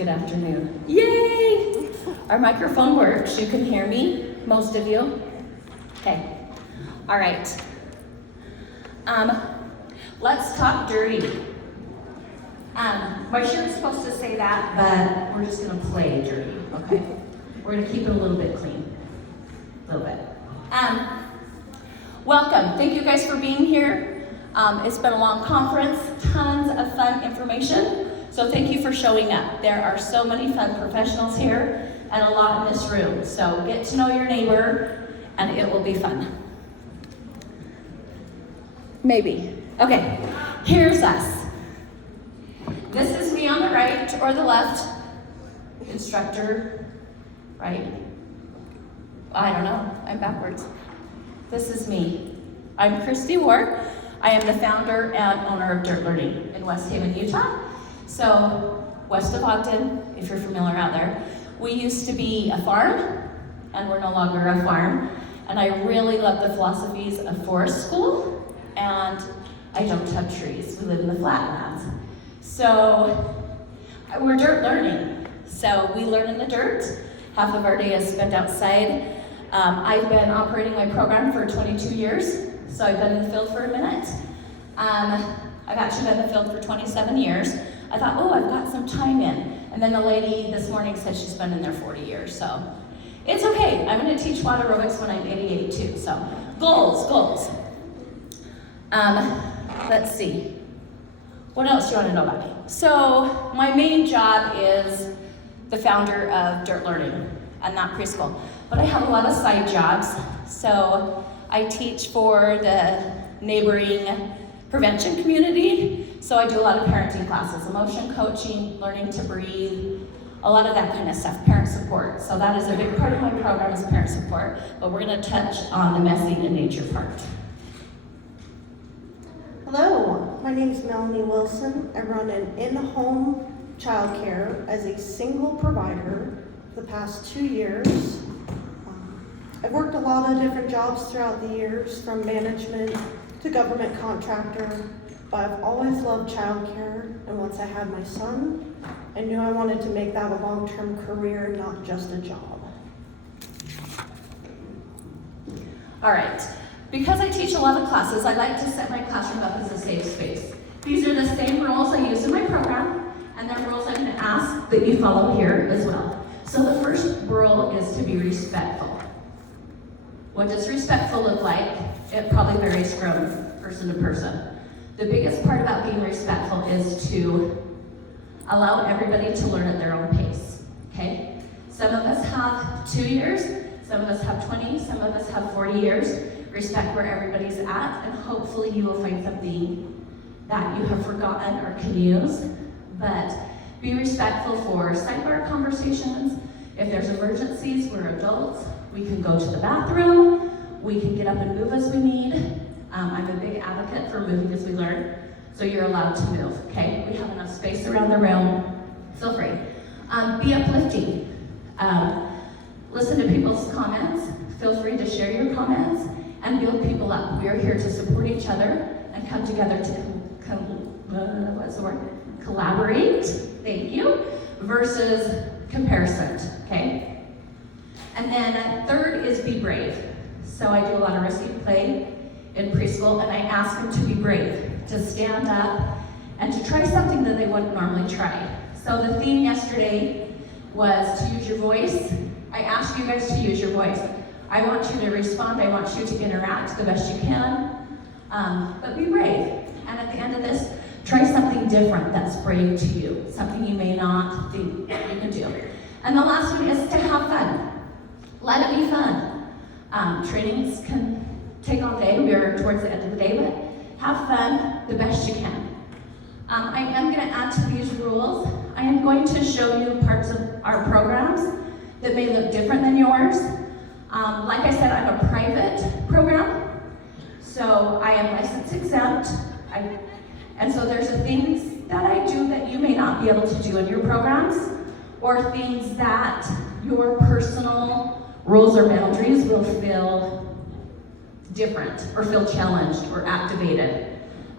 Good afternoon. Yay! Our microphone works. You can hear me, most of you. Okay. All right. Let's talk dirty. My shirt's supposed to say that, but we're just gonna play dirty, okay? We're gonna keep it a little bit clean. A little bit. Welcome. Thank you guys for being here. It's been a long conference, tons of fun information. So thank you for showing up. There are so many fun professionals here and a lot in this room. So get to know your neighbor and it will be fun. Maybe. Okay, here's us. This is me on the right or the left. Instructor, right? I don't know, I'm backwards. This is me. I'm Christy Ward. I am the founder and owner of Dirt Learning in West Haven, Utah. So, west of Ogden, if you're familiar out there, we used to be a farm, and we're no longer a farm. And I really love the philosophies of forest school, and I don't have trees. We live in the flatlands. So, we're dirt learning. So, we learn in the dirt. Half of our day is spent outside. I've been operating my program for 22 years, so I've been in the field for a minute. I've actually been in the field for 27 years. I thought, oh, I've got some time in. And then the lady this morning said she's been in there 40 years, so it's okay. I'm gonna teach water aerobics when I'm 88 too, so goals. Let's see. What else do you wanna know about me? So my main job is the founder of Dirt Learning and not preschool. But I have a lot of side jobs. So I teach for the neighboring prevention community. So I do a lot of parenting classes, emotion coaching, learning to breathe, a lot of that kind of stuff, parent support. So that is a big part of my program is parent support, but we're gonna touch on the messy and nature part. Hello, my name is Melanie Wilson. I run an in-home childcare as a single provider for the past 2 years. I've worked a lot of different jobs throughout the years, from management to government contractor, but I've always loved childcare, and once I had my son, I knew I wanted to make that a long-term career, not just a job. All right, because I teach a lot of classes, I like to set my classroom up as a safe space. These are the same rules I use in my program, and they're rules I'm gonna ask that you follow here as well. So the first rule is to be respectful. What does respectful look like? It probably varies from person to person. The biggest part about being respectful is to allow everybody to learn at their own pace, okay? Some of us have 2 years, some of us have 20, some of us have 40 years. Respect where everybody's at, and hopefully you will find something that you have forgotten or can use. But be respectful for sidebar conversations. If there's emergencies, we're adults. We can go to the bathroom. We can get up and move as we need. I'm a big advocate for moving as we learn. So you're allowed to move, okay? We have enough space around the room. Feel free. Be uplifting. Listen to people's comments. Feel free to share your comments and build people up. We are here to support each other and come together to collaborate, thank you, versus comparison, okay? And then third is be brave. So I do a lot of risky play in preschool, and I ask them to be brave, to stand up, and to try something that they wouldn't normally try. So the theme yesterday was to use your voice. I asked you guys to use your voice. I want you to respond, I want you to interact the best you can, but be brave. And at the end of this, try something different that's brave to you, something you may not think you can do. And the last one is to have fun. Let it be fun. Trainings can take all day. We are towards the end of the day, but have fun the best you can. I am going to add to these rules. I am going to show you parts of our programs that may look different than yours. Like I said, I'm a private program, so I am license exempt. And so there's things that I do that you may not be able to do in your programs, or things that your personal rules or boundaries will feel different or feel challenged or activated.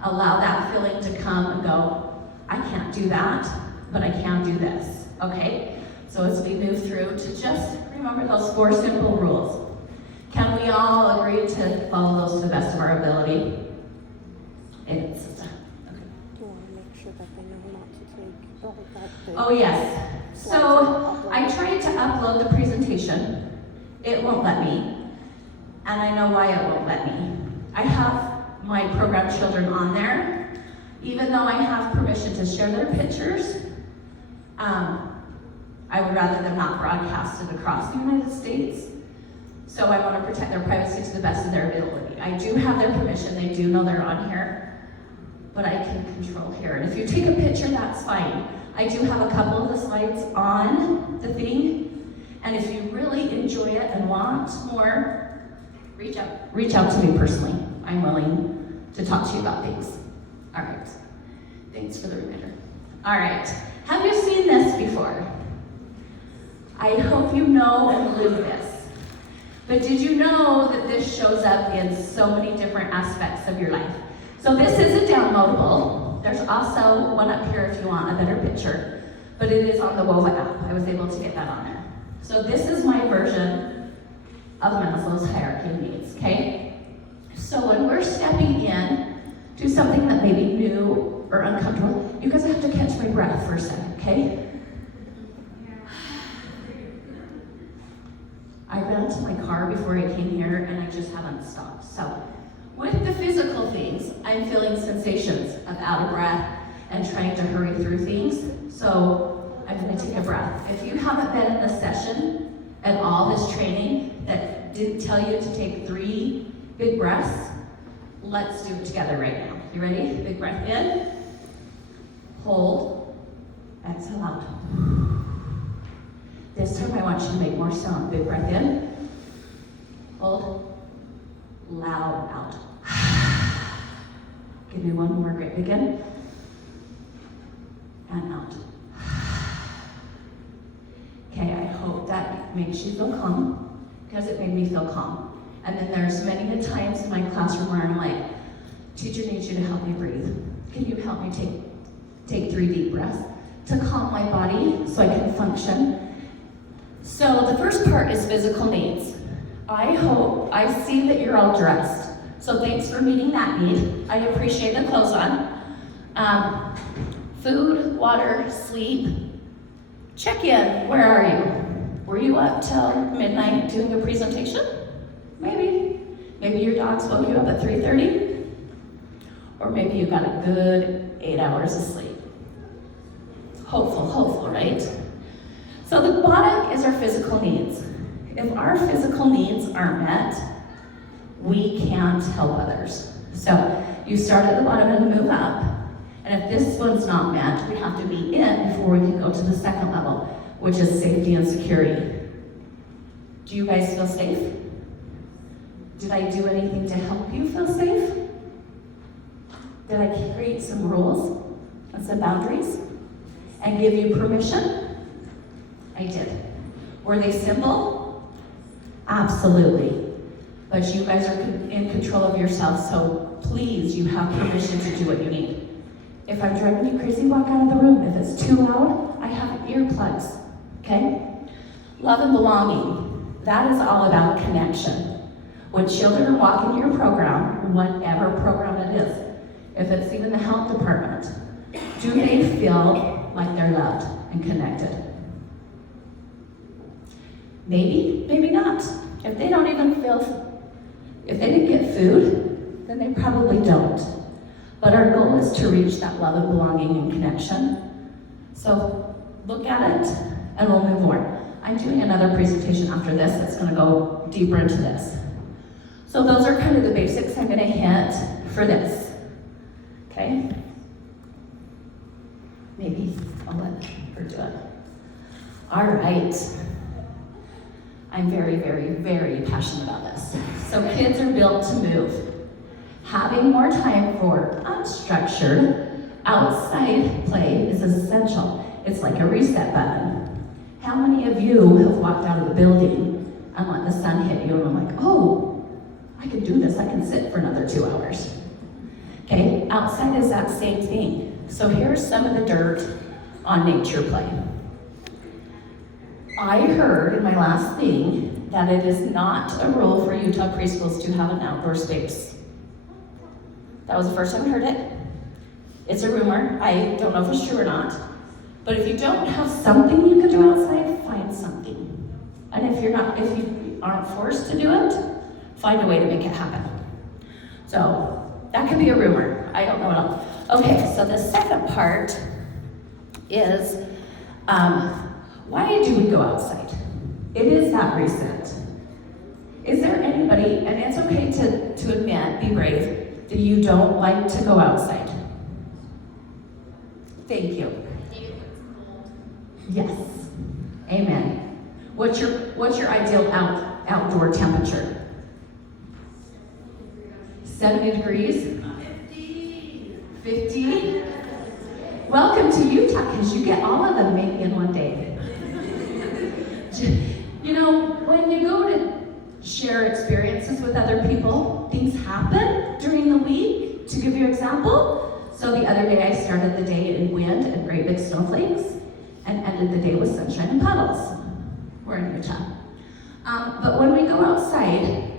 Allow that feeling to come and go, I can't do that, but I can do this. okay? So as we move through, to just remember those 4 simple rules. Can we all agree to follow those to the best of our ability? It's, Do you want to make sure that they know not to take all that thing? oh yes. So I tried to upload the presentation. It won't let me. And I know why it won't let me. I have my program children on there. Even though I have permission to share their pictures, I would rather them not broadcasted across the United States. So I want to protect their privacy to the best of their ability. I do have their permission, they do know they're on here, but I can control here. And if you take a picture, that's fine. I do have a couple of the slides on the thing, and if you really enjoy it and want more, reach out to me personally. I'm willing to talk to you about things. All right, thanks for the reminder. All right, have you seen this before? I hope you know and live this. But did you know that this shows up in so many different aspects of your life? So this is a downloadable. There's also one up here if you want a better picture, but it is on the WOVA app. I was able to get that on there. So this is my version of Maslow's hierarchy of needs, okay? So when we're stepping in to something that may be new or uncomfortable, you guys have to catch my breath for a second, okay? I ran to my car before I came here and I just haven't stopped. So with the physical things, I'm feeling sensations of out of breath and trying to hurry through things. So I'm gonna take a breath. If you haven't been in this session at all, this training that didn't tell you to take 3 big breaths, let's do it together right now. You ready? Big breath in, hold, exhale out. This time I want you to make more sound. Big breath in, hold, loud out. Give me one more great big in, and out. Okay, I hope that makes you feel calm, because it made me feel calm. And then there's many times in my classroom where I'm like, teacher needs you to help me breathe. Can you help me take 3 deep breaths to calm my body so I can function? So the first part is physical needs. I see that you're all dressed. So thanks for meeting that need. I appreciate the clothes on. Food, water, sleep. Check in, where are you? Were you up till midnight doing a presentation? Maybe. Maybe your dogs woke you up at 3:30. Or maybe you got a good 8 hours of sleep. Hopeful, right? So the bottom is our physical needs. If our physical needs aren't met, we can't help others. So you start at the bottom and move up, and if this one's not met, we have to be in before we can go to the second level, which is safety and security. Do you guys feel safe? Did I do anything to help you feel safe? Did I create some rules and some boundaries and give you permission? I did. Were they simple? Absolutely. But you guys are in control of yourself, so please, you have permission to do what you need. If I'm driving you crazy, walk out of the room. If it's too loud, I have earplugs, okay? Love and belonging. That is all about connection. When children walk into your program, whatever program it is, if it's even the health department, do they feel like they're loved and connected? Maybe, maybe not. If they don't even feel, if they didn't get food, then they probably don't. But our goal is to reach that love and belonging and connection. So look at it and we'll move more. I'm doing another presentation after this that's gonna go deeper into this. So those are kind of the basics I'm gonna hit for this, okay? Maybe I'll let her do it. All right. I'm very, very, very passionate about this. So kids are built to move. Having more time for unstructured outside play is essential. It's like a reset button. How many of you have walked out of the building and let the sun hit you and I'm like, oh, I can do this, I can sit for another 2 hours. Okay, outside is that same thing. So here's some of the dirt on nature play. I heard in my last thing that it is not a rule for Utah preschools to have an outdoor space. That was the first time I heard it. It's a rumor. I don't know if it's true or not. But if you don't have something you can do outside, find something. And if you aren't forced to do it, find a way to make it happen. So that could be a rumor. I don't know at all. Okay, so the second part is why do we go outside? It is that reset. Is there anybody, and it's okay to admit, be brave, that you don't like to go outside? Thank you. Yes. Amen. What's your ideal outdoor temperature? 70 degrees? 50? Welcome to Utah, because you get all of them maybe in one day. You know, when you go to share experiences with other people, things happen during the week. To give you an example, so the other day I started the day in wind and great big snowflakes, and ended the day with sunshine and puddles. We're in Utah. But when we go outside,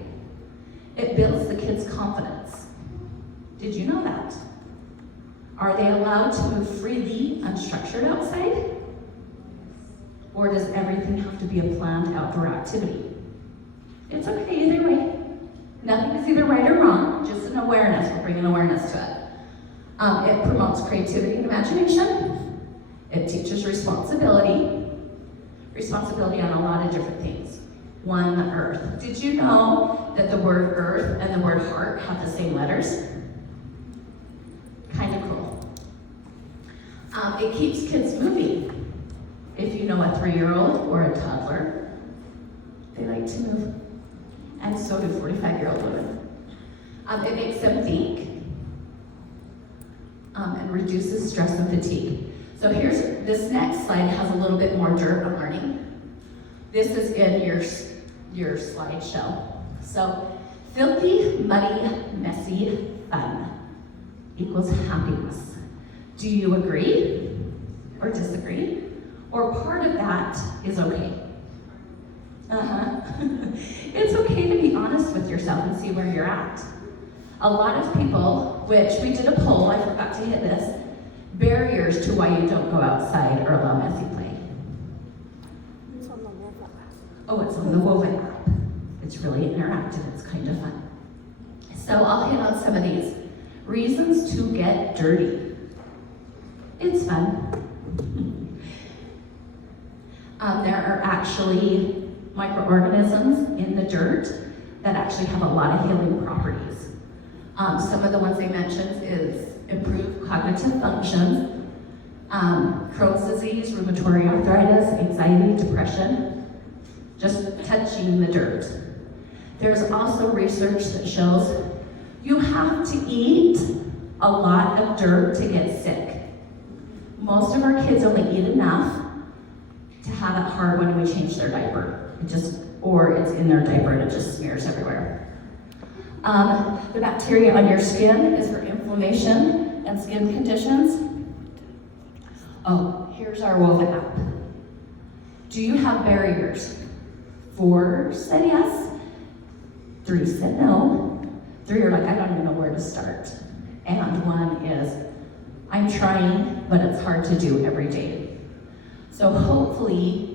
it builds the kids' confidence. Did you know that? Are they allowed to move freely, unstructured outside? Or does everything have to be a planned outdoor activity? It's okay either way. Nothing is either right or wrong, just an awareness. We're bringing awareness to it. It promotes creativity and imagination. It teaches responsibility. Responsibility on a lot of different things. One, the earth. Did you know that the word earth and the word heart have the same letters? Kind of cool. It keeps kids moving. If you know a 3-year-old or a toddler, they like to move. And so do 45-year-old women. It makes them think and reduces stress and fatigue. So this next slide has a little bit more dirt on learning. This is in your slideshow. So filthy, muddy, messy, fun equals happiness. Do you agree or disagree? Or part of that is okay? It's okay to be honest with yourself and see where you're at. A lot of people, which we did a poll, I forgot to hit this, barriers to why you don't go outside or allow messy play. It's on the Woven app. Oh, it's on the Woven app. It's really interactive, it's kind of fun. So I'll hit on some of these. Reasons to get dirty. It's fun. There are actually microorganisms in the dirt that actually have a lot of healing properties. Some of the ones they mentioned is improved cognitive functions, Crohn's disease, rheumatoid arthritis, anxiety, depression, just touching the dirt. There's also research that shows you have to eat a lot of dirt to get sick. Most of our kids only eat enough to have it hard when we change their diaper. Or it's in their diaper and it just smears everywhere. The bacteria on your skin is for inflammation and skin conditions. Oh, here's our Woven app. Do you have barriers? 4 said yes, 3 said no, 3 are like, I don't even know where to start. And 1 is, I'm trying, but it's hard to do every day. So hopefully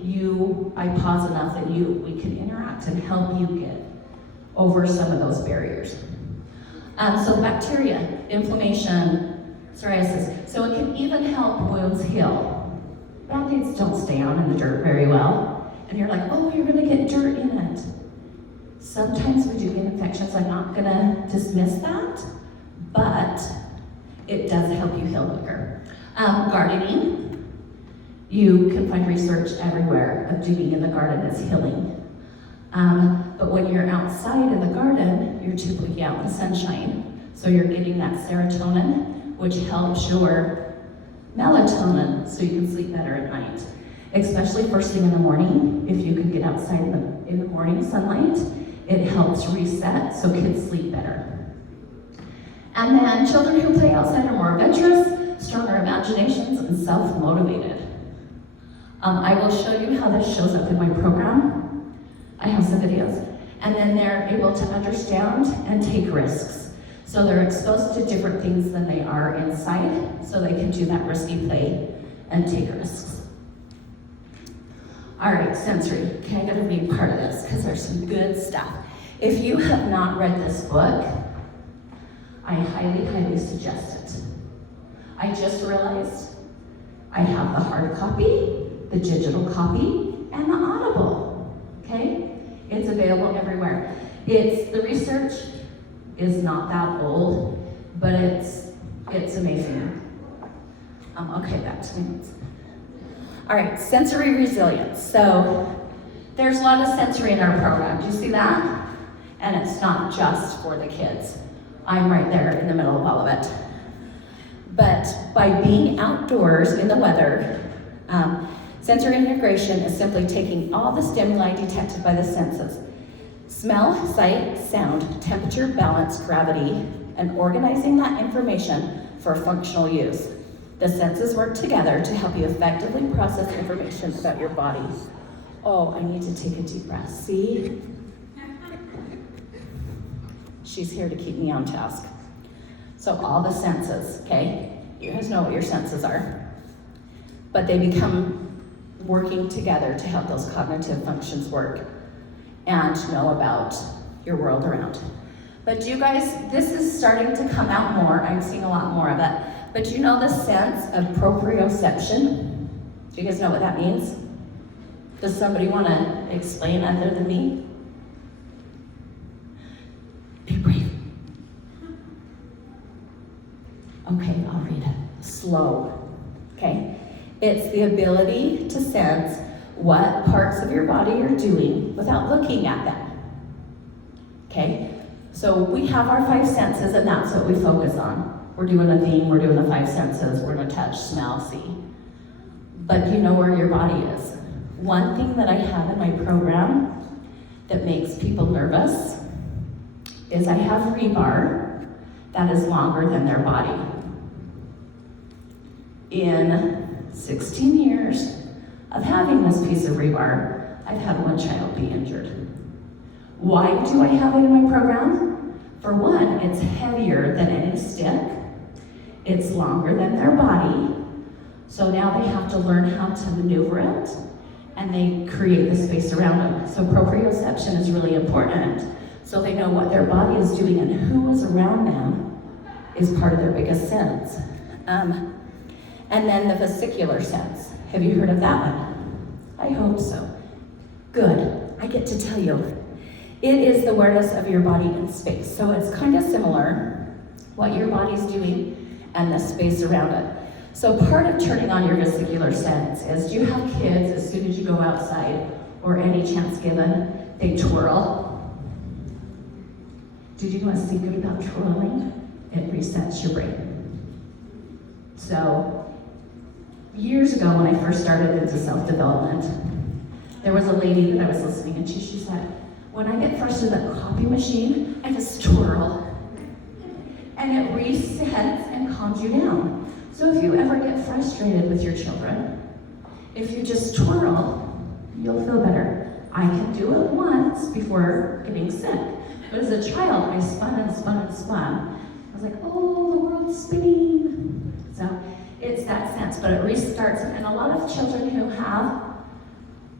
I pause enough that we can interact and help you get over some of those barriers. So bacteria, inflammation, psoriasis. So it can even help wounds heal. Band-Aids don't stay on in the dirt very well. And you're like, oh, you're gonna get dirt in it. Sometimes we do get infections. I'm not gonna dismiss that, but it does help you heal quicker. Gardening. You can find research everywhere of digging in the garden as healing. But when you're outside in the garden, you're typically out in the sunshine. So you're getting that serotonin, which helps your melatonin so you can sleep better at night. Especially first thing in the morning, if you can get outside in the morning sunlight, it helps reset so kids sleep better. And then children who play outside are more adventurous, stronger imaginations, and self-motivated. I will show you how this shows up in my program. I have some videos. And then they're able to understand and take risks. So they're exposed to different things than they are inside, so they can do that risky play and take risks. All right, sensory. Okay, I gotta be part of this because there's some good stuff. If you have not read this book, I highly, highly suggest it. I just realized I have the hard copy, the digital copy, and the Audible, okay? It's available everywhere. The research is not that old, but it's amazing. Okay, back to me. All right, sensory resilience. So there's a lot of sensory in our program. Do you see that? And it's not just for the kids. I'm right there in the middle of all of it. But by being outdoors in the weather, sensory integration is simply taking all the stimuli detected by the senses: smell, sight, sound, temperature, balance, gravity, and organizing that information for functional use. The senses work together to help you effectively process information about your body. Oh, I need to take a deep breath. See? She's here to keep me on task. So all the senses, okay? You guys know what your senses are. But they become working together to help those cognitive functions work and know about your world around. But do you guys, this is starting to come out more. I'm seeing a lot more of it. But do you know the sense of proprioception? Do you guys know what that means? Does somebody want to explain other than me? Be brave. Okay, I'll read it. Slow. Okay? It's the ability to sense what parts of your body are doing without looking at them. Okay? So we have our 5 senses, and that's what we focus on. We're doing a theme, we're doing the 5 senses, we're gonna touch, smell, see. But you know where your body is. One thing that I have in my program that makes people nervous is I have rebar that is longer than their body. In 16 years of having this piece of rebar, I've had 1 child be injured. Why do I have it in my program? For one, it's heavier than any stick. It's longer than their body. So now they have to learn how to maneuver it, and they create the space around them. So proprioception is really important. So they know what their body is doing and who is around them is part of their biggest sense. And then the vesicular sense. Have you heard of that one? I hope so. Good. I get to tell you. It is the awareness of your body in space. So it's kind of similar, what your body's doing and the space around it. So part of turning on your vesicular sense is, do you have kids, as soon as you go outside, or any chance given, they twirl? Did you know a secret about twirling? It resets your brain. So, years ago when I first started into self-development, there was a lady that I was listening to, she said, when I get frustrated at the copy machine, I just twirl. And it resets and calms you down. So if you ever get frustrated with your children, if you just twirl, you'll feel better. I can do it once before getting sick. But as a child, I spun and spun and spun. I was like, oh, the world's spinning. So it's that sense, but it restarts. And a lot of children who have,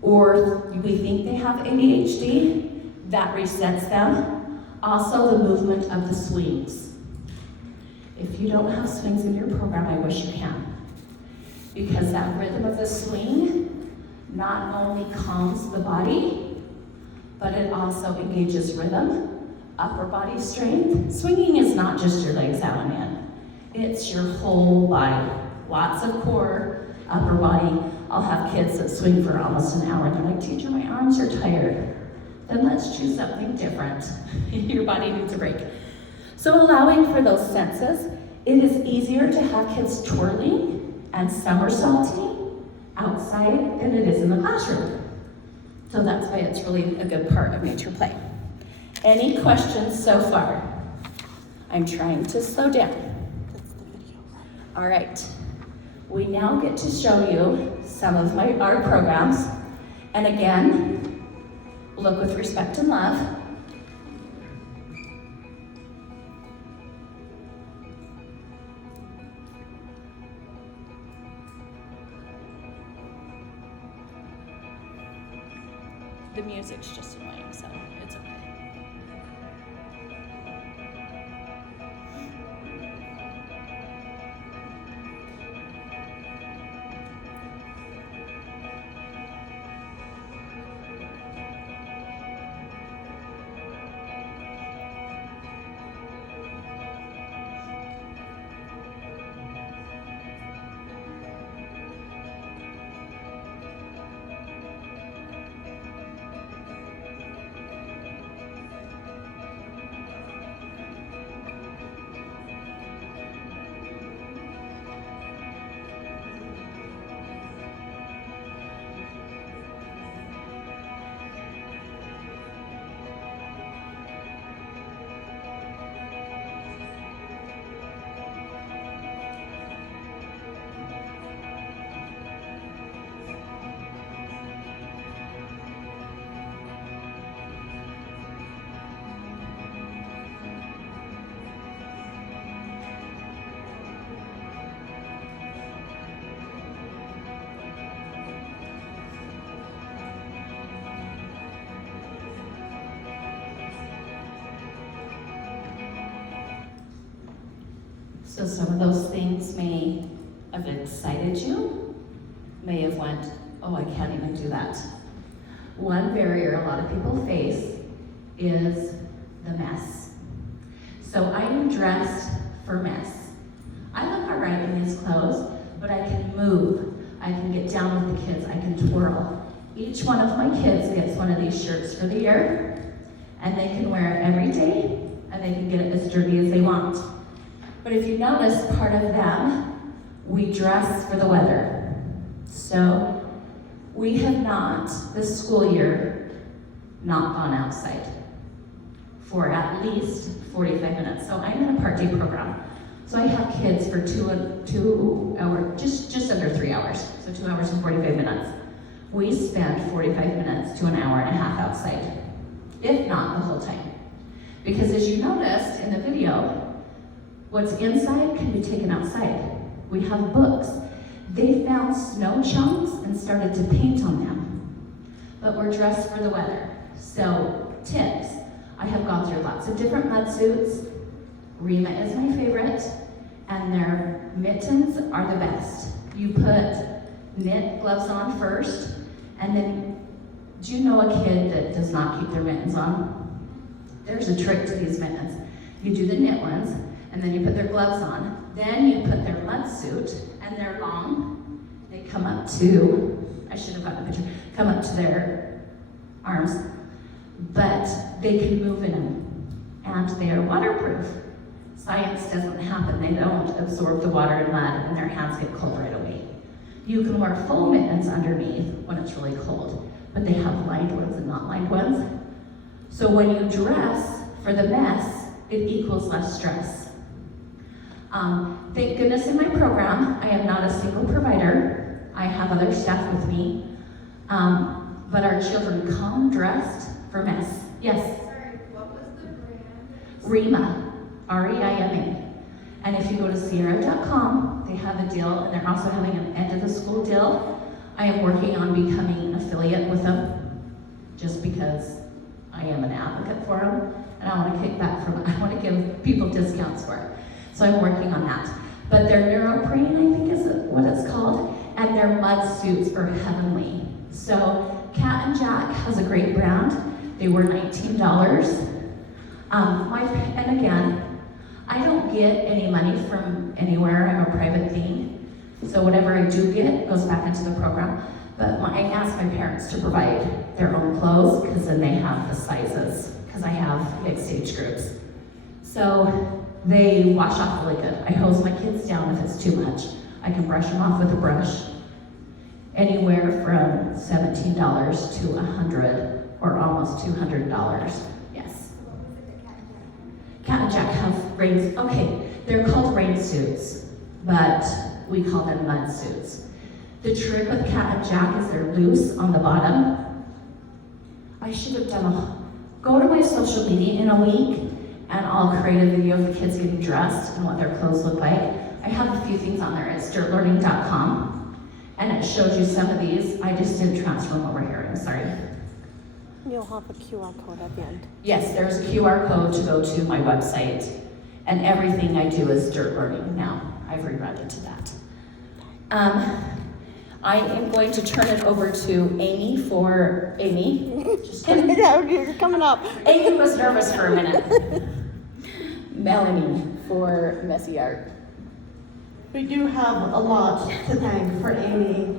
or we think they have ADHD, that resets them. Also the movement of the swings. If you don't have swings in your program, I wish you can. Because that rhythm of the swing not only calms the body, but it also engages rhythm, upper body strength. Swinging is not just your legs out and in. It's your whole body. Lots of core, upper body. I'll have kids that swing for almost an hour. They're like, teacher, my arms are tired. Then let's choose something different. Your body needs a break. So allowing for those senses, it is easier to have kids twirling and somersaulting outside than it is in the classroom. So that's why it's really a good part of nature play. Any questions so far? I'm trying to slow down. All right. we now get to show you some of our programs. And again, look with respect and love. The music's just annoying, so it's okay. So some of those things may have excited you, may have went, oh, I can't even do that. One barrier a lot of people face is the mess. So I am dressed for mess. I look all right in these clothes, but I can move. I can get down with the kids. I can twirl. Each one of my kids gets one of these shirts for the year, and they can wear it every day, and they can get it as dirty as they want. But if you notice, part of them, we dress for the weather. So we have not, this school year, not gone outside for at least 45 minutes. So I'm in a part-day program. So I have kids for 2 hours, just under 3 hours. So 2 hours and 45 minutes. We spend 45 minutes to an hour and a half outside, if not the whole time. Because as you noticed in the video, what's inside can be taken outside. We have books. They found snow chunks and started to paint on them. But we're dressed for the weather. So, tips. I have gone through lots of different mud suits. Rima is my favorite. And their mittens are the best. You put knit gloves on first, and then, do you know a kid that does not keep their mittens on? There's a trick to these mittens. You do the knit ones, and then you put their gloves on. Then you put their mud suit, and they're long. They come up to, I should have gotten a picture, come up to their arms, but they can move in them, and they are waterproof. Science doesn't happen. They don't absorb the water and mud, and their hands get cold right away. You can wear full mittens underneath when it's really cold, but they have lined ones and not lined ones. So when you dress for the mess, it equals less stress. Thank goodness in my program, I am not a single provider. I have other staff with me. But our children come dressed for mess. Yes? Sorry, what was the brand? Rima, R-E-I-M-A. And if you go to Sierra.com, they have a deal, and they're also having an end of the school deal. I am working on becoming an affiliate with them, just because I am an advocate for them, and I want to kick back from, I want to give people discounts for it. So I'm working on that. But their neoprene, I think is what it's called, and their mud suits are heavenly. So Cat and Jack has a great brand. They were $19. And again, I don't get any money from anywhere. I'm a private thing. So whatever I do get goes back into the program. But I ask my parents to provide their own clothes, because then they have the sizes, because I have mixed age groups. So they wash off really good. I hose my kids down if it's too much. I can brush them off with a brush. Anywhere from $17 to $100 or almost $200. Yes. What was it that Cat and Jack have rain, okay, they're called rain suits, but We call them mud suits. The trick with Cat and Jack is they're loose on the bottom. I should have done go to my social media in a week and I'll create a video of the kids getting dressed and what their clothes look like. I have a few things on there. It's dirtlearning.com and it shows you some of these. I just didn't transfer them over here, I'm sorry. You'll have a QR code at the end. Yes, there's a QR code to go to my website. And everything I do is dirt learning now. I've rerun it to that. I am going to turn it over to Amy for Amy. Just kidding. You're coming up. Amy was nervous for a minute. Melanie for messy art. We do have a lot to thank for Amy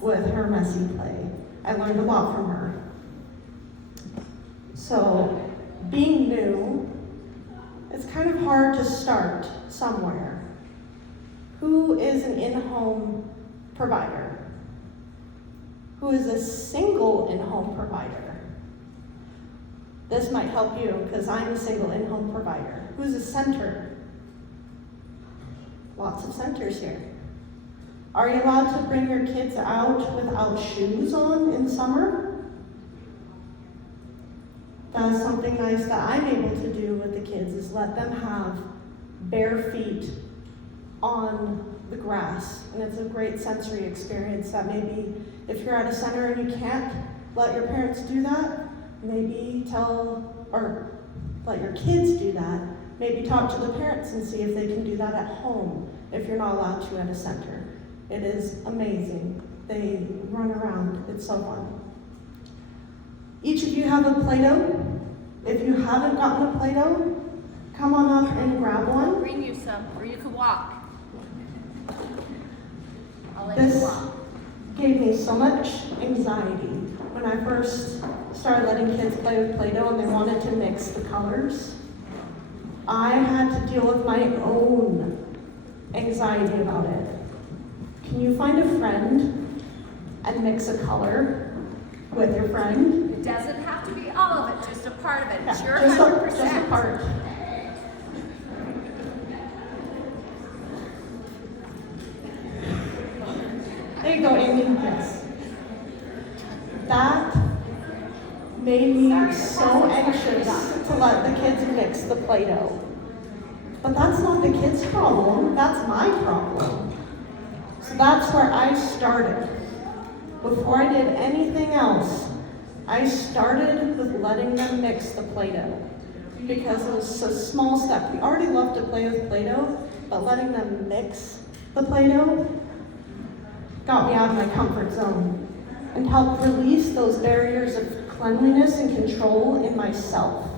with her messy play. I learned a lot from her. So, being new, it's kind of hard to start somewhere. Who is an in-home provider? Who is a single in-home provider? This might help you because I'm a single in-home provider. Who's a center? Lots of centers here. Are you allowed to bring your kids out without shoes on in summer? That's something nice that I'm able to do with the kids is let them have bare feet on the grass. And it's a great sensory experience that maybe if you're at a center and you can't let your parents do that, maybe let your kids do that. Maybe talk to the parents and see if they can do that at home if you're not allowed to at a center. It is amazing. They run around. It's so fun. Each of you have a Play-Doh. If you haven't gotten a Play-Doh, come on up and grab one. Bring you some, or you can walk. I'll let you This walk. gave me so much anxiety when I first started letting kids play with Play-Doh and they wanted to mix the colors. I had to deal with my own anxiety about it. Can you find a friend and mix a color with your friend? It doesn't have to be all of it, just a part of it. It's your just 100%. just a part. There you go, Amy. Yes. That made me so anxious to let the kids mix the Play-Doh. But that's not the kids' problem, that's my problem. So that's where I started. Before I did anything else, I started with letting them mix the Play-Doh because it was a small step. We already love to play with Play-Doh, but letting them mix the Play-Doh got me out of my comfort zone and helped release those barriers of cleanliness and control in myself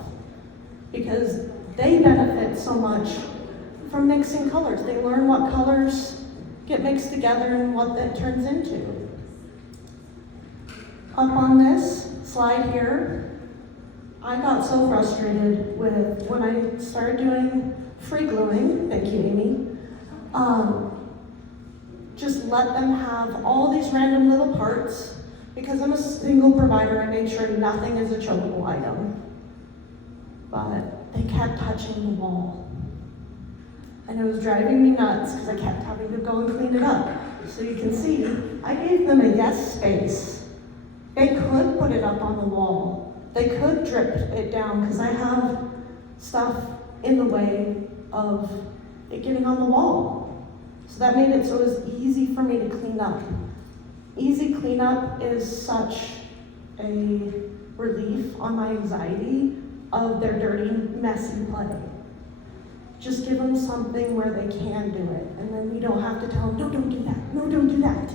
because they benefit so much from mixing colors. They learn what colors get mixed together and what that turns into. Up on this slide here, I got so frustrated with when I started doing free gluing, thank you, Amy, just let them have all these random little parts. Because I'm a single provider, I made sure nothing is a chokeable item. But they kept touching the wall. And it was driving me nuts because I kept having to go and clean it up. So you can see, I gave them a yes space. They could put it up on the wall. They could drip it down because I have stuff in the way of it getting on the wall. So that made it so it was easy for me to clean up. Easy cleanup is such a relief on my anxiety of their dirty, messy play. Just give them something where they can do it, and then we don't have to tell them, no, don't do that, no, don't do that.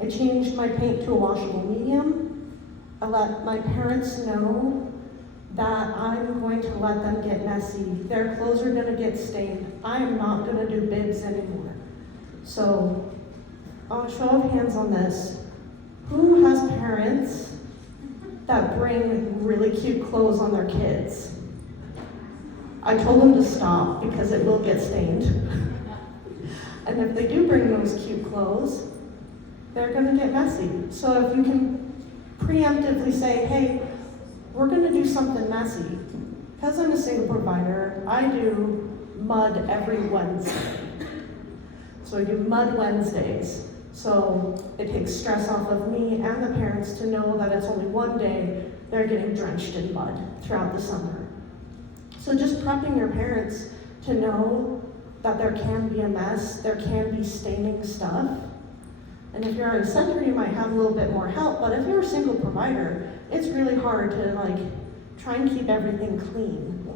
I changed my paint to a washable medium. I let my parents know that I'm going to let them get messy. Their clothes are gonna get stained. I am not gonna do bibs anymore. So, on a show of hands on this, who has parents that bring really cute clothes on their kids? I told them to stop because it will get stained. And if they do bring those cute clothes, they're gonna get messy. So if you can preemptively say, hey, we're gonna do something messy. Because I'm a single provider, I do mud every Wednesday. So we do Mud Wednesdays. So it takes stress off of me and the parents to know that it's only one day they're getting drenched in mud throughout the summer. So just prepping your parents to know that there can be a mess, there can be staining stuff. And if you're at a center, you might have a little bit more help, but if you're a single provider, it's really hard to try and keep everything clean. Do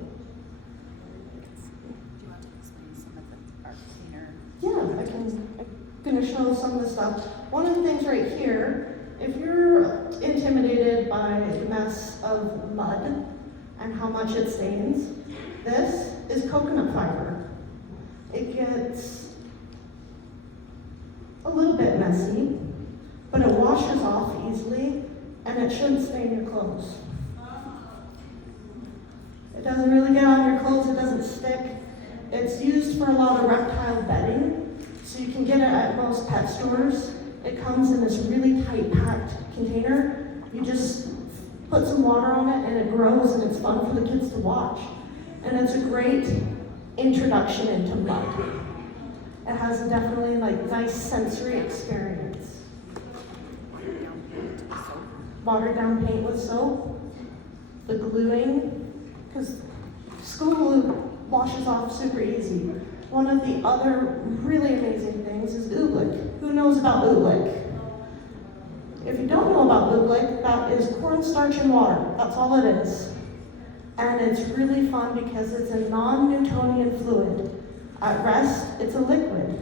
you want to explain some of the art cleaner? Yeah, I'm gonna show some of the stuff. One of the things right here, if you're intimidated by the mess of mud and how much it stains, this is coconut fiber. It gets a little bit messy, but it washes off easily and it shouldn't stain your clothes. It doesn't really get on your clothes, it doesn't stick. It's used for a lot of reptile bedding, so you can get it at most pet stores. It comes in this really tight packed container. You just put some water on it and it grows and it's fun for the kids to watch. And it's a great introduction into mud. It has definitely nice sensory experience. Watered down paint with soap. The gluing, because school glue washes off super easy. One of the other really amazing things is oobleck. Who knows about oobleck? If you don't know about oobleck, that is cornstarch and water. That's all it is. And it's really fun because it's a non-Newtonian fluid. At rest, it's a liquid.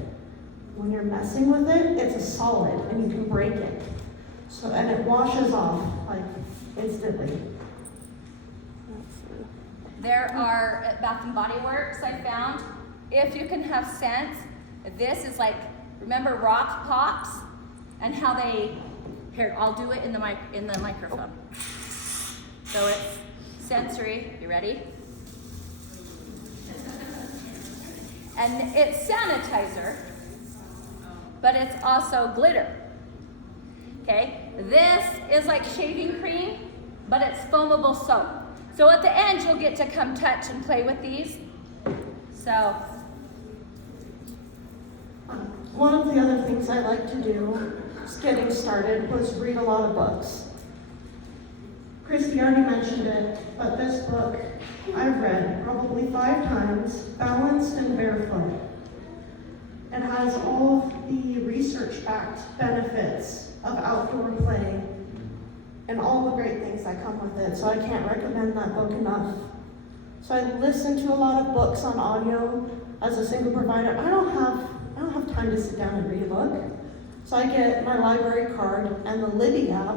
When you're messing with it, it's a solid and you can break it. And it washes off instantly. There are at Bath and Body Works, I found, if you can have sense, this is remember rock pops and how here, I'll do it in the microphone. So it's sensory, you ready? And it's sanitizer, but it's also glitter. Okay, this is like shaving cream, but it's foamable soap. So at the end, you'll get to come touch and play with these. So. One of the other things I like to do, just getting started, was read a lot of books. Christy already mentioned it, but this book I've read probably 5 times, Balanced and Barefoot. It has all of the research-backed benefits of outdoor play and all the great things that come with it, so I can't recommend that book enough. So I listen to a lot of books on audio as a single provider. I don't have time to sit down and read a book. So I get my library card and the Libby app,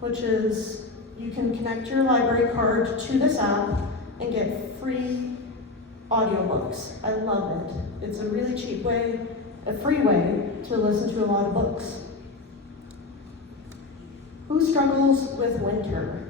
which is you can connect your library card to this app and get free audiobooks. I love it. It's a really cheap way, a free way to listen to a lot of books. Who struggles with winter?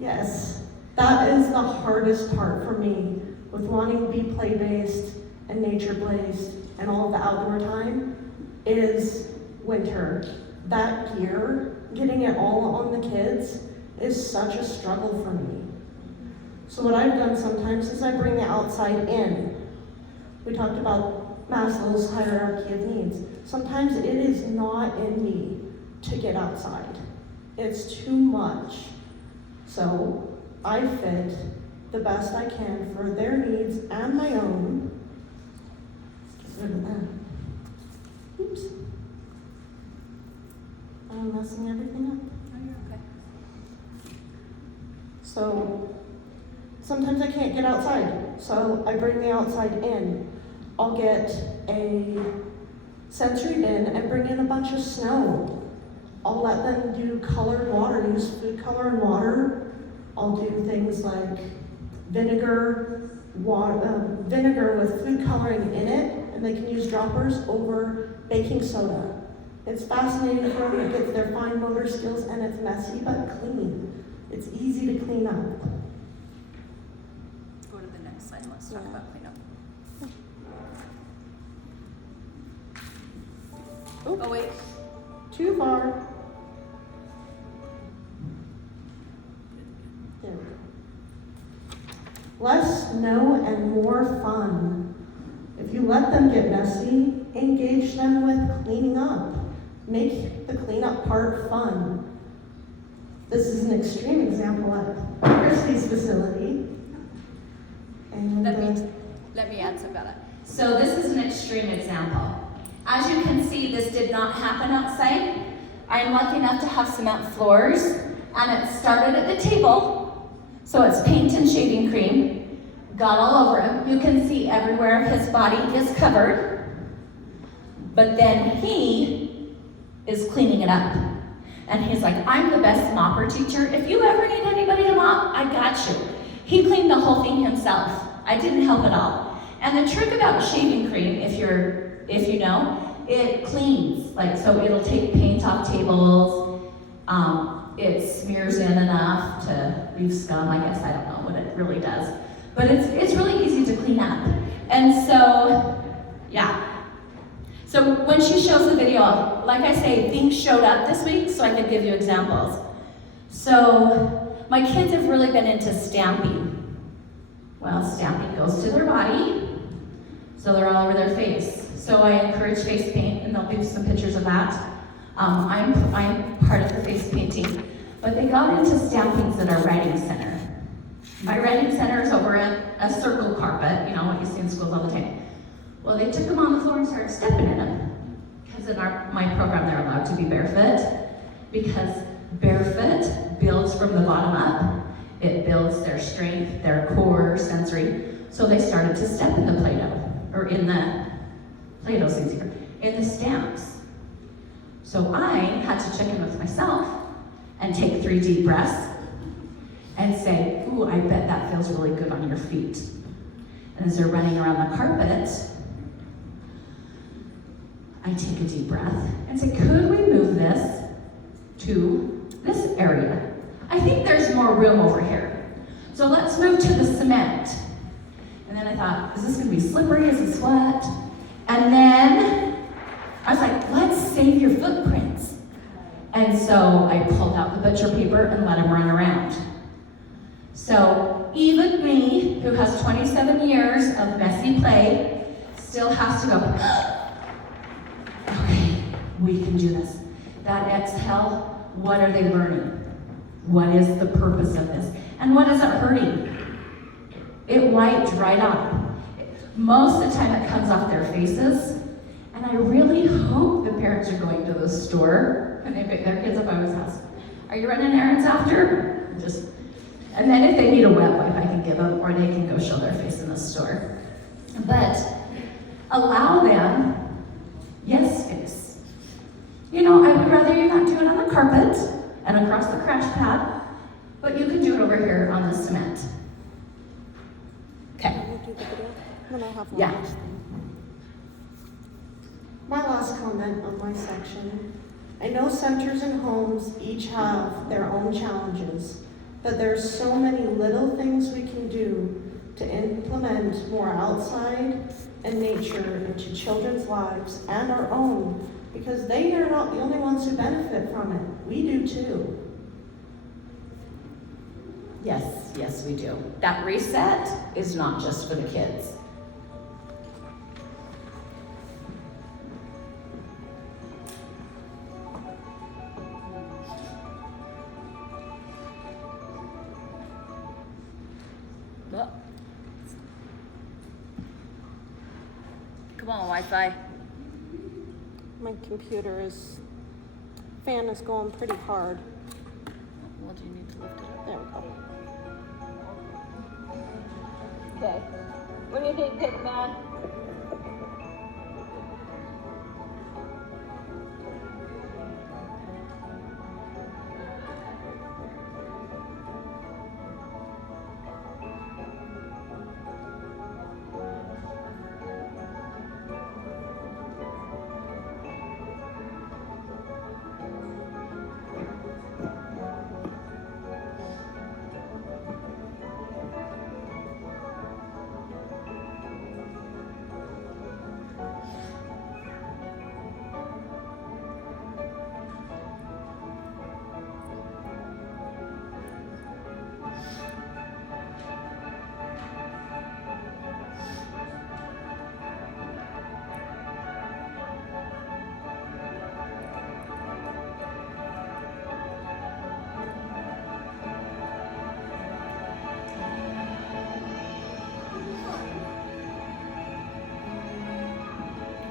Yes, that is the hardest part for me with wanting to be play-based and nature-based and all of the outdoor time is winter. That gear, getting it all on the kids, is such a struggle for me. So what I've done sometimes is I bring the outside in. We talked about Maslow's hierarchy of needs. Sometimes it is not in me to get outside. It's too much. So I fit the best I can for their needs and my own. Get rid of that. Oops. I'm messing everything up. Oh, you're okay. So sometimes I can't get outside, so I bring the outside in. I'll get a sensory bin and bring in a bunch of snow. I'll let them do colored water, use food color and water. I'll do things like vinegar with food coloring in it, and they can use droppers over baking soda. It's fascinating for them, it gets their fine motor skills, and it's messy but clean. It's easy to clean up. Go to the next slide and let's talk about cleanup. Oop, Oh, wait. too far. There we go. Less no and more fun. If you let them get messy, engage them with cleaning up. Make the cleanup part fun. This is an extreme example at Christy's facility. And Let me add some better. So this is an extreme example. As you can see, this did not happen outside. I am lucky enough to have cement floors, and it started at the table. So it's paint and shaving cream, got all over him. You can see everywhere his body is covered. But then he is cleaning it up. And he's like, I'm the best mopper teacher. If you ever need anybody to mop, I got you. He cleaned the whole thing himself. I didn't help at all. And the trick about shaving cream, if you know, it cleans. Like, so it'll take paint off tables. It smears in enough to leave scum, I guess. I don't know what it really does. But it's really easy to clean up. And so, yeah. So when she shows the video, like I say, things showed up this week, so I could give you examples. So my kids have really been into stamping. Well, stamping goes to their body, so they're all over their face. So I encourage face paint, and they'll do some pictures of that. I'm part of the face painting, but they got into stampings at our writing center. My writing center is over at a circle carpet, you know, what you see in schools all the time. Well, they took them on the floor and started stepping in them. Because in my program, they're allowed to be barefoot. Because barefoot builds from the bottom up. It builds their strength, their core, sensory. So they started to step in the Play-Doh, or in the Play-Doh's easier, in the stamps. So I had to check in with myself and take 3 deep breaths and say, ooh, I bet that feels really good on your feet. And as they're running around the carpet, I take a deep breath and say, could we move this to this area? I think there's more room over here. So let's move to the cement. And then I thought, is this gonna be slippery? Is this wet? And then I was like, let's save your footprints. And so I pulled out the butcher paper and let him run around. So even me, who has 27 years of messy play, still has to go, okay, we can do this. That exhale, what are they learning? What is the purpose of this? And what is it hurting? It wiped right off. Most of the time it comes off their faces. And I really hope the parents are going to the store and they pick their kids up. I always ask, are you running errands after? And then if they need a wet wipe, I can give them, or they can go show their face in the store. But allow them, yes face. You know, I would rather you not do it on the carpet and across the crash pad, but you can do it over here on the cement. Okay. Yeah. My last comment on my section. I know centers and homes each have their own challenges, but there's so many little things we can do to implement more outside and nature into children's lives and our own, because they are not the only ones who benefit from it. We do too. Yes, we do. That reset is not just for the kids. Oh. Come on, Wi-Fi. My fan is going pretty hard. Well, do you need to lift it up? There we go. Okay. What do you think, Pigman?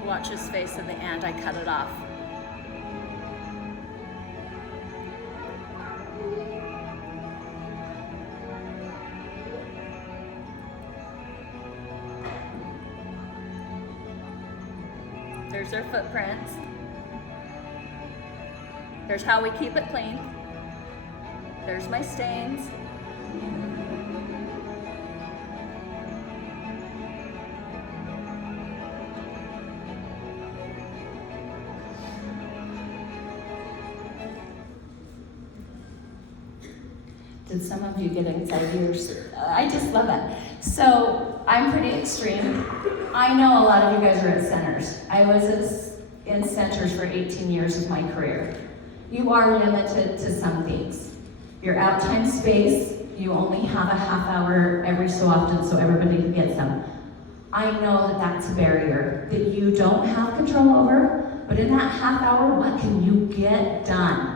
Watch his face in the end. I cut it off. There's their footprints. There's how we keep it clean. There's my stains. Did some of you get anxiety? I just love it. So I'm pretty extreme. I know a lot of you guys are at centers. I was in centers for 18 years of my career. You are limited to some things. Your out time space, you only have a half hour every so often so everybody can get some. I know that that's a barrier that you don't have control over, but in that half hour, what can you get done?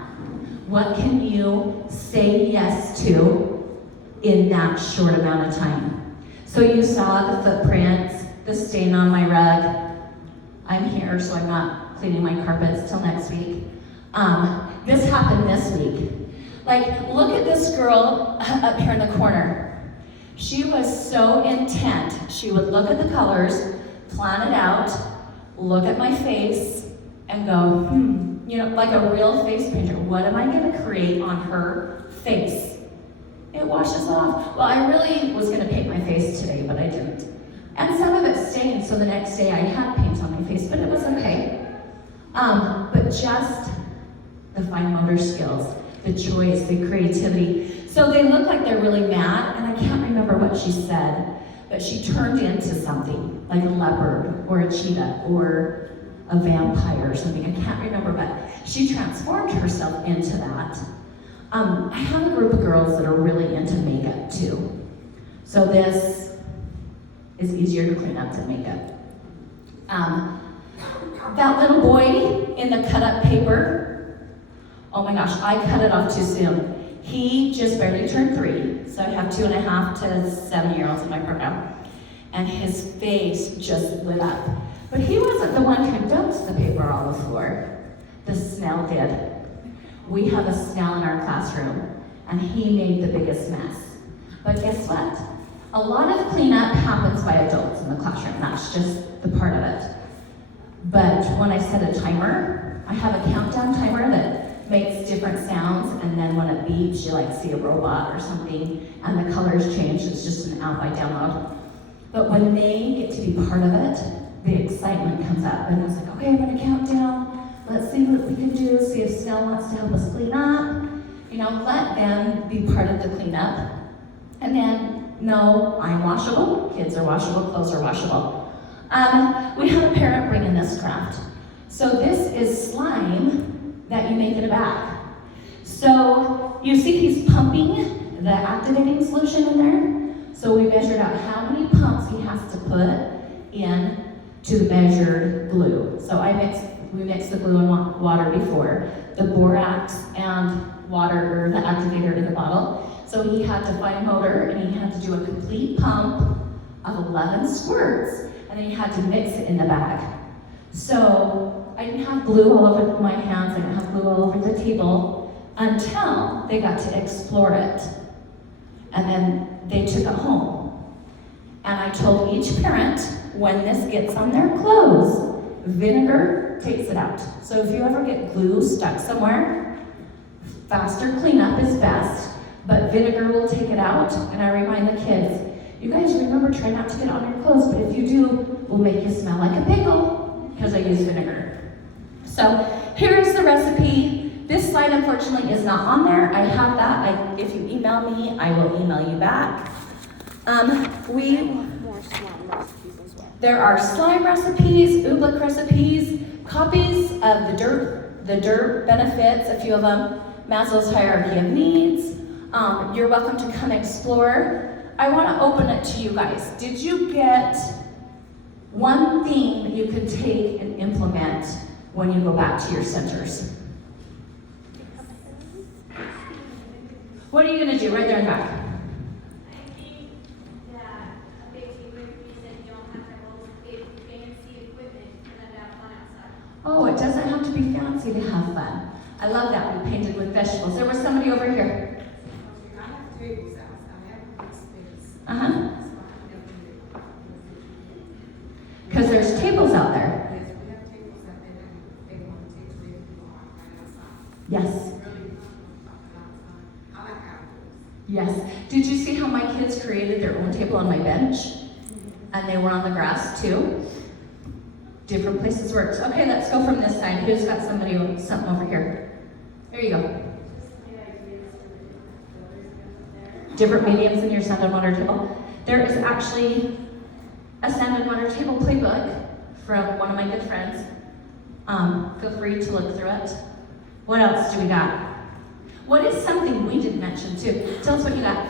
What can you say yes to in that short amount of time? So you saw the footprints, the stain on my rug. I'm here, so I'm not cleaning my carpets till next week. This happened this week. Like, look at this girl up here in the corner. She was so intent. She would look at the colors, plan it out, look at my face, and go, you know, like a real face painter. What am I going to create on her face? It washes off. Well, I really was going to paint my face today, but I didn't. And some of it stained, so the next day I had paint on my face, but it was okay. But just the fine motor skills, the choice, the creativity. So they look like they're really mad, and I can't remember what she said, but she turned into something, like a leopard, or a cheetah, or a vampire or something. I can't remember, but she transformed herself into that. I have a group of girls that are really into makeup too. So this is easier to clean up than makeup. That little boy in the cut up paper, oh my gosh, I cut it off too soon. He just barely turned 3, so I have 2.5 to 7-year-olds in my program. And his face just lit up. But he wasn't the one who dumped the paper on the floor. The snail did. We have a snail in our classroom, and he made the biggest mess. But guess what? A lot of cleanup happens by adults in the classroom. That's just the part of it. But when I set a timer, I have a countdown timer that makes different sounds, and then when it beeps, you like see a robot or something, and the colors change. It's just an app I download. But when they get to be part of it, the excitement comes up, and I was like, okay, I'm gonna count down. Let's see what we can do, see if Snell wants to help us clean up. You know, let them be part of the cleanup. And then, no, I'm washable, kids are washable, clothes are washable. We had a parent bring in this craft. So this is slime that you make in a bag. So you see he's pumping the activating solution in there. So we measured out how many pumps he has to put in to the measured glue. So we mixed the glue and water before, the borax and water, or the activator in the bottle. So he had to find motor, and he had to do a complete pump of 11 squirts, and then he had to mix it in the bag. So I didn't have glue all over my hands, I didn't have glue all over the table, until they got to explore it. And then they took it home. And I told each parent, when this gets on their clothes, vinegar takes it out. So if you ever get glue stuck somewhere, faster cleanup is best, but vinegar will take it out. And I remind the kids, you guys remember, try not to get it on your clothes, but if you do, we'll make you smell like a pickle, because I use vinegar. So here's the recipe. This slide, unfortunately, is not on there. I have that. If you email me, I will email you back. More slime recipes as well. There are slime recipes, oobleck recipes, copies of the dirt benefits, a few of them, Maslow's hierarchy of needs. You're welcome to come explore. I want to open it to you guys. Did you get one thing that you could take and implement when you go back to your centers? What are you going to do right there in back? I think that a big secret reason you don't have to have all this big fancy equipment for them to have to be fancy to have fun. I love that. We painted with vegetables. There was somebody over here. I have tables outside. I have big space. Uh-huh. That's why I never Because there's tables out there. Yes, we have tables out there that they want to take to their people right outside. Yes. Really, outside. I like outdoors. Yes. Did you see how my kids created their own table on my bench? And they were on the grass too? Different places works. Okay, let's go from this side. Who's got something over here? There you go. Different mediums in your sand and water table. There is actually a sand and water table playbook from one of my good friends. Feel free to look through it. What else do we got? What is something we didn't mention too? Tell us what you got.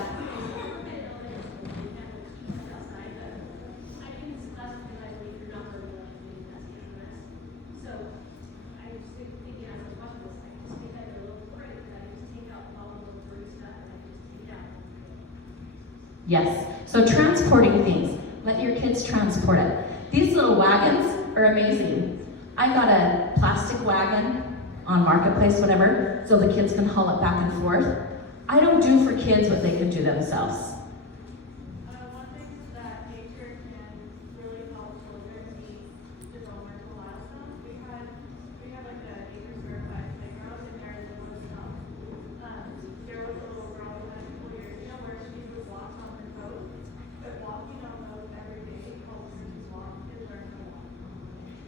Yes, so transporting things. Let your kids transport it. These little wagons are amazing. I got a plastic wagon on Marketplace, whatever, so the kids can haul it back and forth. I don't do for kids what they can do themselves. One thing that nature can really help children meet developmental milestones. We had like a nature certified playground in there in the woods. There was a little girl we had a couple years ago where she would walk on her toes, but walking on those every day helps her to walk and learn to walk.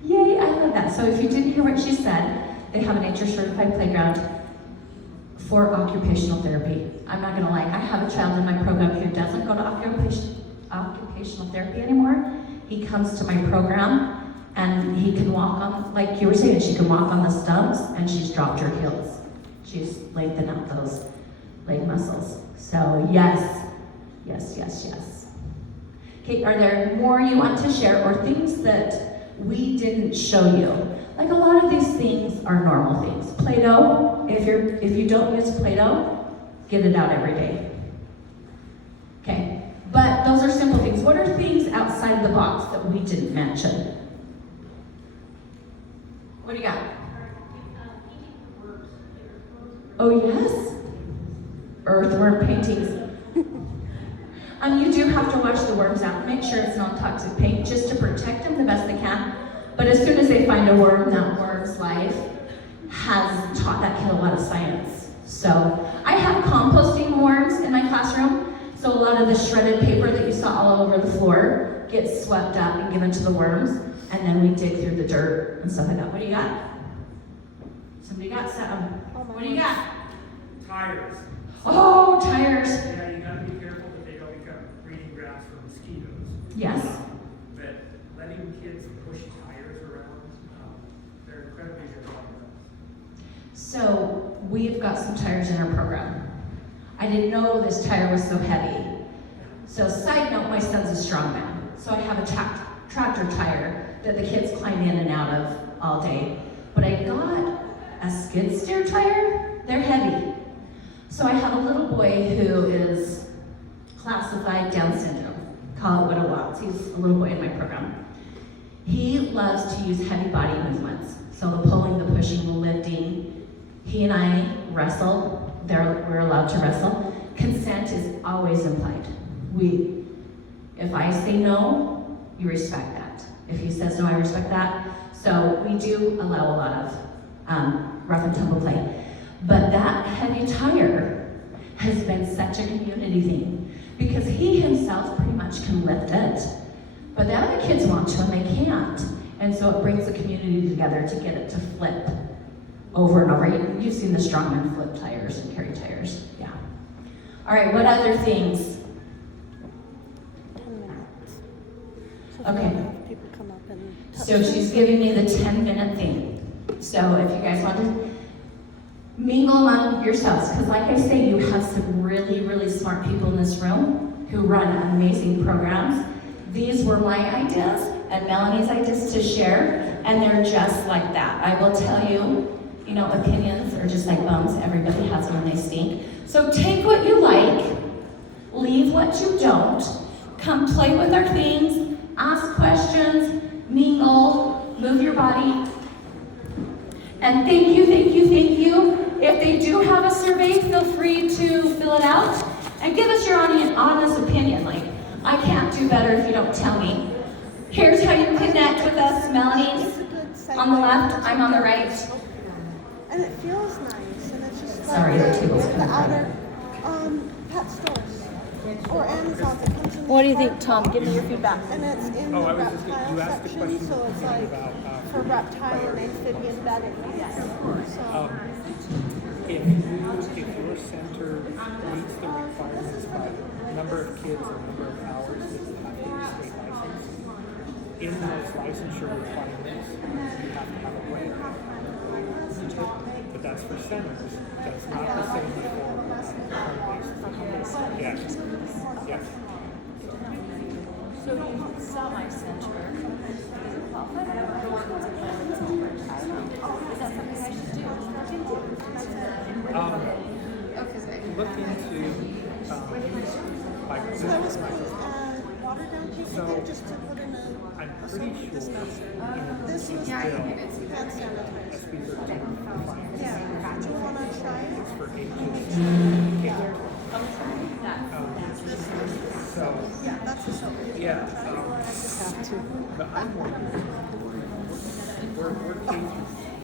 Yay, I love that. So if you didn't hear what she said, they have a nature certified playground for occupational therapy. I'm not gonna lie, I have a child in my program who doesn't go to occupational therapy anymore. He comes to my program and he can walk on, like you were saying, she can walk on the stumps and she's dropped her heels. She's lengthened out those leg muscles. So yes, yes, yes, yes. Okay, are there more you want to share or things that we didn't show you? Like a lot of these things are normal things. Play-Doh, if you don't use Play-Doh, get it out every day. Okay, but those are simple things. What are things outside the box that we didn't mention? What do you got? Oh yes, earthworm paintings. You do have to wash the worms out. Make sure it's non-toxic paint just to protect them the best they can. But as soon as they find a worm, that worm's life has taught that kid a lot of science. So I have composting worms in my classroom. So a lot of the shredded paper that you saw all over the floor gets swept up and given to the worms. And then we dig through the dirt and stuff like that. What do you got? Somebody got something. What do you got? Tires. Oh, tires. Yeah, you gotta be careful that they don't become breeding grounds for mosquitoes. Yes. But letting kids push tires around, they're incredibly difficult. So we've got some tires in our program. I didn't know this tire was so heavy. So side note, my son's a strong man. So I have a tractor tire that the kids climb in and out of all day. But I got a skid steer tire. They're heavy. So I have a little boy who is classified Down syndrome. Call it what it wants. He's a little boy in my program. He loves to use heavy body movements. So the pulling, the pushing, the lifting. He and I wrestle. We're allowed to wrestle. Consent is always implied. If I say no, you respect that. If he says no, I respect that. So we do allow a lot of rough and tumble play. But that heavy tire has been such a community thing because he himself pretty much can lift it. But the other kids want to and they can't. And so it brings the community together to get it to flip over and over. You've seen the strongmen flip tires and carry tires. Yeah. All right, what other things? 10 minutes. So Okay. people come up and So she's giving me the 10-minute thing. So if you guys want to mingle among yourselves, because like I say, you have some really, really smart people in this room who run amazing programs. These were my ideas and Melanie's ideas to share, and they're just like that. I will tell you, opinions are just like bums. Everybody has them and they stink. So take what you like, leave what you don't, come play with our things, ask questions, mingle, move your body. And thank you, thank you, thank you. If they do have a survey, feel free to fill it out and give us your honest opinion. Like, I can't do better if you don't tell me. Here's how you connect with us, Melanie. It's a good segue On the left, I'm on the right. And it feels nice, and it's just like Sorry, the table's the outer pet stores or Amazon that comes in. What do you think, Tom? Give me your feedback. And it's in the Oh, I was just reptile you asked the section, question so it's like about, for reptile and amphibian bedding. So if your center meets the requirements by number of kids or number of hours that you have to be state licensed, in those licensure requirements, you have to have a waiver. But that's for centers. That's not the same for home-based. Yeah. Yeah. So you saw my center. Is it qualified? Is that something I should do? Look into like So I was putting water down here just to put in a. I'm pretty sure This was hand sanitizer. SB 13 Yeah. Do you want to try it? for ages. So Yeah, that's the soap. yeah, but I'm wondering, we're K-12.